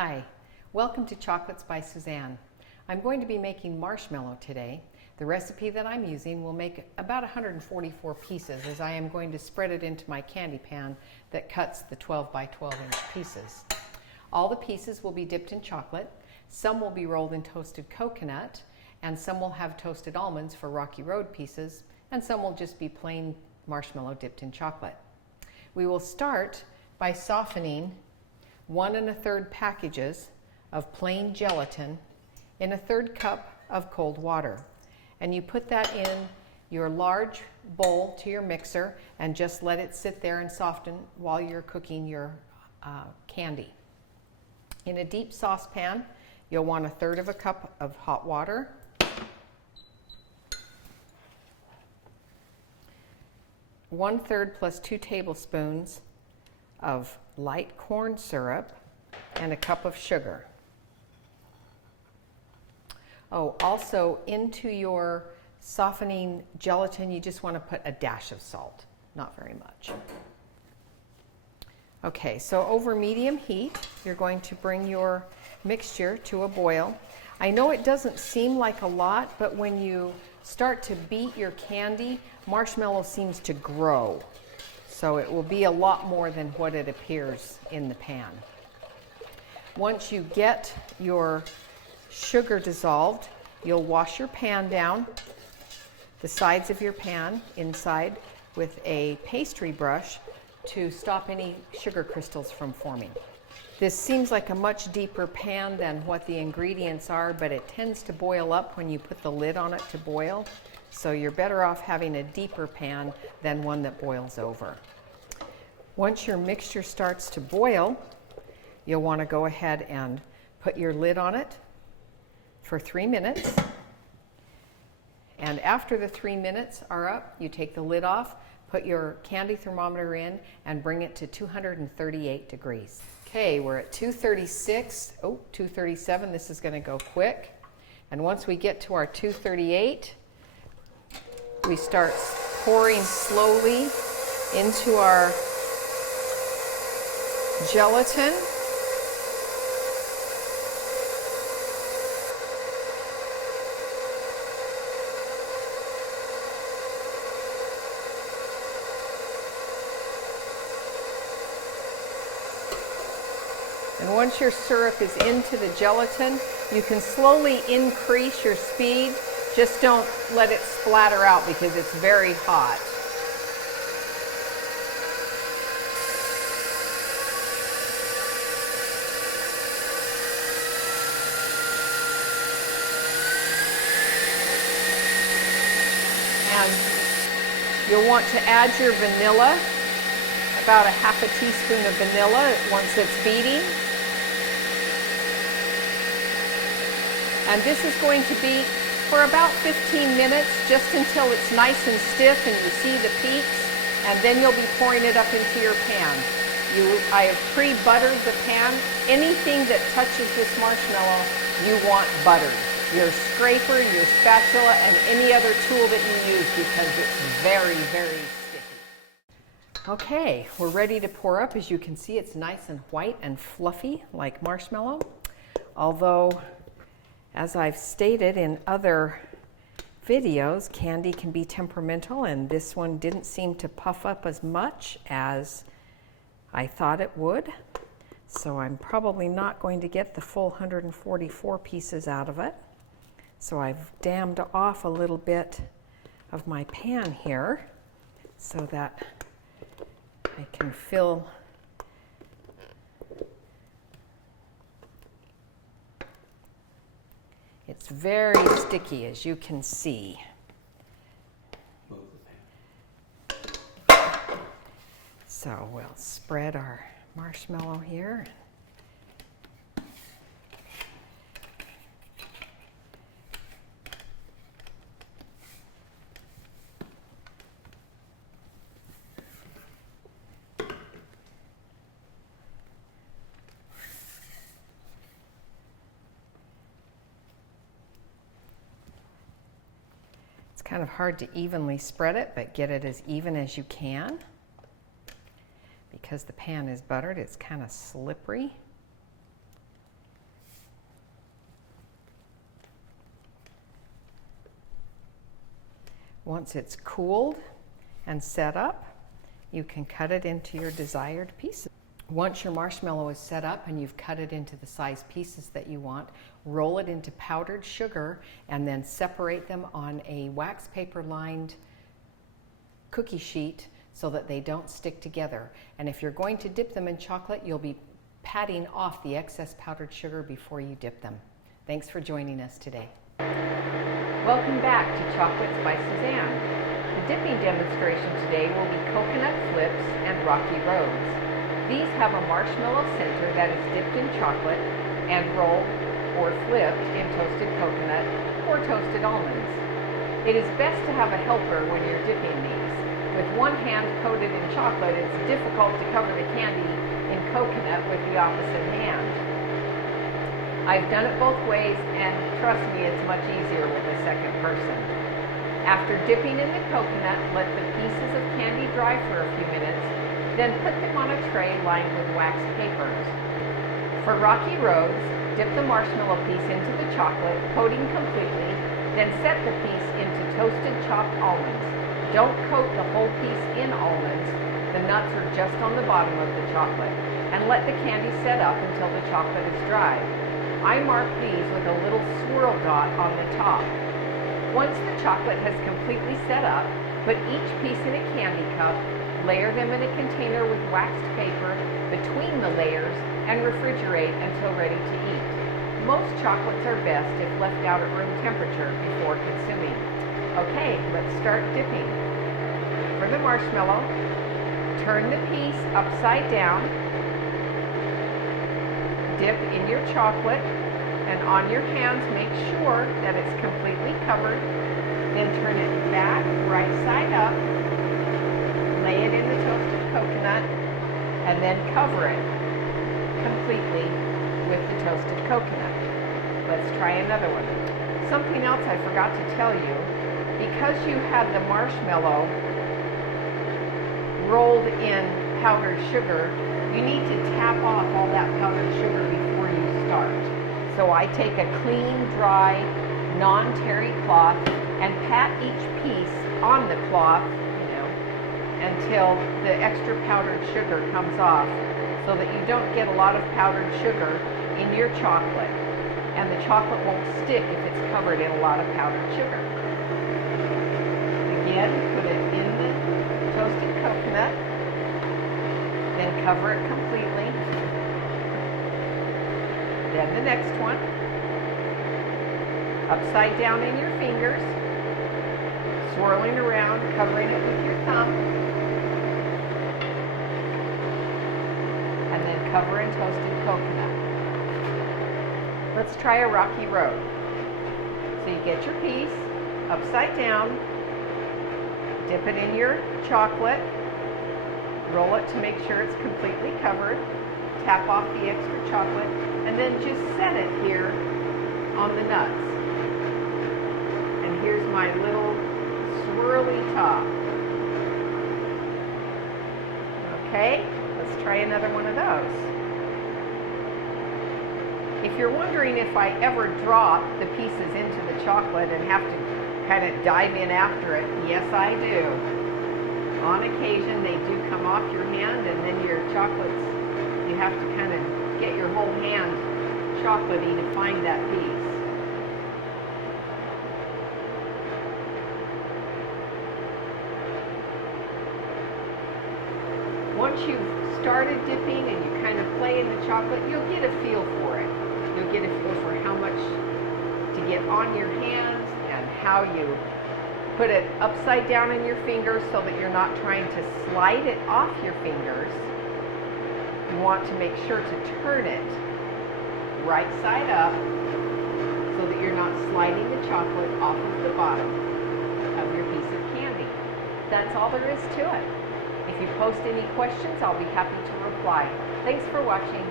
Hi, welcome to Chocolates by Suzanne. I'm going to be making marshmallow today. The recipe that I'm using will make about 144 pieces, as I am going to spread it into my candy pan that cuts the 12 by 12 inch pieces. All the pieces will be dipped in chocolate, some will be rolled in toasted coconut, and some will have toasted almonds for Rocky Road pieces, and some will just be plain marshmallow dipped in chocolate. We will start by softening 1 1/3 packages of plain gelatin in 1/3 cup of cold water. And you put that in your large bowl to your mixer and just let it sit there and soften while you're cooking your candy. In a deep saucepan, you'll want 1/3 cup of hot water, 1/3 plus 2 tablespoons of light corn syrup, and a cup of sugar. Oh, also into your softening gelatin, you just want to put a dash of salt, not very much. Okay, so over medium heat, you're going to bring your mixture to a boil. I know it doesn't seem like a lot, but when you start to beat your candy, marshmallow seems to grow. So it will be a lot more than what it appears in the pan. Once you get your sugar dissolved, you'll wash your pan down, the sides of your pan inside, with a pastry brush to stop any sugar crystals from forming. This seems like a much deeper pan than what the ingredients are, but it tends to boil up when you put the lid on it to boil. So you're better off having a deeper pan than one that boils over. Once your mixture starts to boil, you'll want to go ahead and put your lid on it for 3 minutes. And after the 3 minutes are up, you take the lid off, put your candy thermometer in, and bring it to 238 degrees. Okay, we're at 236, 237. This is going to go quick. And once we get to our 238, we start pouring slowly into our gelatin. And once your syrup is into the gelatin, you can slowly increase your speed. Just don't let it splatter out because it's very hot. And you'll want to add your vanilla, about 1/2 teaspoon of vanilla once it's beating. And this is going to be for about 15 minutes, just until it's nice and stiff and you see the peaks, and then you'll be pouring it up into your pan. I have pre-buttered the pan. Anything that touches this marshmallow, you want buttered. Your scraper, your spatula, and any other tool that you use, because it's very, very sticky. Okay, we're ready to pour up. As you can see, it's nice and white and fluffy like marshmallow. Although, as I've stated in other videos, candy can be temperamental, and this one didn't seem to puff up as much as I thought it would. So I'm probably not going to get the full 144 pieces out of it. So I've dammed off a little bit of my pan here so that I can fill It's very sticky, as you can see. So we'll spread our marshmallow here. Kind of hard to evenly spread it, but get it as even as you can. Because the pan is buttered, it's kind of slippery. Once it's cooled and set up, you can cut it into your desired pieces. Once your marshmallow is set up and you've cut it into the size pieces that you want, roll it into powdered sugar and then separate them on a wax paper lined cookie sheet so that they don't stick together. And if you're going to dip them in chocolate, you'll be patting off the excess powdered sugar before you dip them. Thanks for joining us today. Welcome back to Chocolates by Suzanne. The dipping demonstration today will be coconut flips and rocky roads. These have a marshmallow center that is dipped in chocolate and rolled or flipped in toasted coconut or toasted almonds. It is best to have a helper when you're dipping these. With one hand coated in chocolate, it's difficult to cover the candy in coconut with the opposite hand. I've done it both ways, and trust me, it's much easier with a second person. After dipping in the coconut, let the pieces of candy dry for a few minutes, then put them on a tray lined with wax papers. For rocky roads, dip the marshmallow piece into the chocolate, coating completely, then set the piece into toasted chopped almonds. Don't coat the whole piece in almonds, the nuts are just on the bottom of the chocolate, and let the candy set up until the chocolate is dry. I mark these with a little swirl dot on the top. Once the chocolate has completely set up, put each piece in a candy cup, layer them in a container with waxed paper between the layers, and refrigerate until ready to eat. Most chocolates are best if left out at room temperature before consuming. Okay, let's start dipping. For the marshmallow, turn the piece upside down, dip in your chocolate, and on your hands make sure that it's completely covered. Then turn it back right side up, lay it in the toasted coconut, and then cover it completely with the toasted coconut. Let's try another one. Something else I forgot to tell you, because you have the marshmallow rolled in powdered sugar, you need to tap off all that powdered sugar before you start. So I take a clean, dry, non-terry cloth and pat each piece on the cloth, until the extra powdered sugar comes off, so that you don't get a lot of powdered sugar in your chocolate, and the chocolate won't stick if it's covered in a lot of powdered sugar. Again, put it in the toasted coconut, then cover it completely. Then the next one, upside down in your fingers, swirling around, covering it with your thumb, and then cover in toasted coconut. Let's try a rocky road. So you get your piece upside down, dip it in your chocolate, roll it to make sure it's completely covered, tap off the extra chocolate, and then just set it here on the nuts. And here's my little swirly top. Okay, let's try another one of those. If you're wondering if I ever drop the pieces into the chocolate and have to kind of dive in after it, yes I do. On occasion they do come off your hand, and then your chocolates, you have to kind of get your whole hand chocolatey to find that piece. Once you've started dipping and you kind of play in the chocolate, you'll get a feel for it. You'll get a feel for how much to get on your hands and how you put it upside down in your fingers so that you're not trying to slide it off your fingers. You want to make sure to turn it right side up so that you're not sliding the chocolate off of the bottom of your piece of candy. That's all there is to it. If you post any questions, I'll be happy to reply. Thanks for watching.